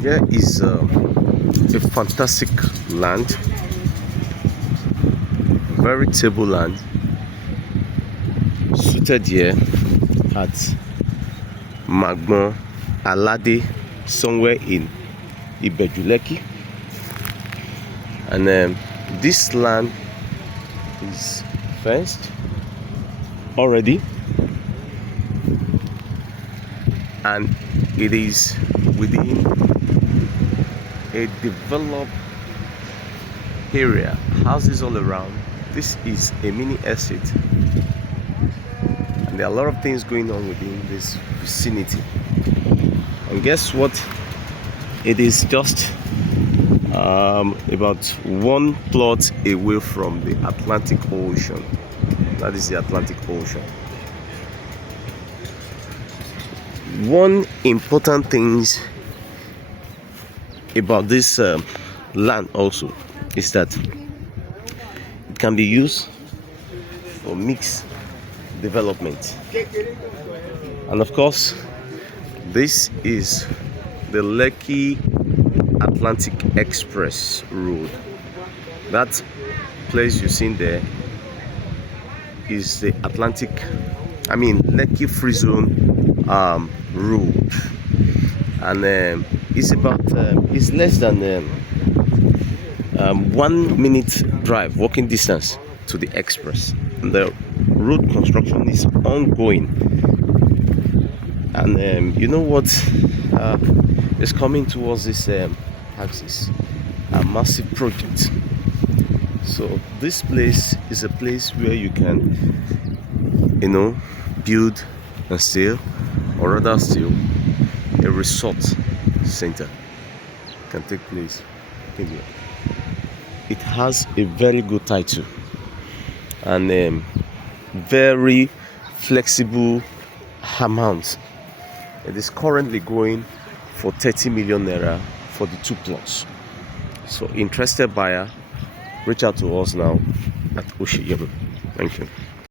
Here is a fantastic land, very table land, suited here at Magbon-Alade, somewhere in Ibeju-Lekki. And this land is fenced already, and it is within a developed area, houses all around. This is a mini estate, and there are a lot of things going on within this vicinity. And guess what? It is just about one plot away from the Atlantic Ocean. That is the Atlantic Ocean. One important thing about this land also is that it can be used for mixed development. And of course, this is the Lekki Atlantic Express road. That place you seen there is the Lekki Free Zone road, and it's less than 1 minute drive walking distance to the express. And the road construction is ongoing, and you know what is coming towards this axis? A massive project. So this place is a place where you can, build and stay, or rather still, a resort center can take place in here. It has a very good title and very flexible amount. It is currently going for 30 million naira for the 2 plots. So interested buyer, reach out to us now at Oshiyemu. Thank you.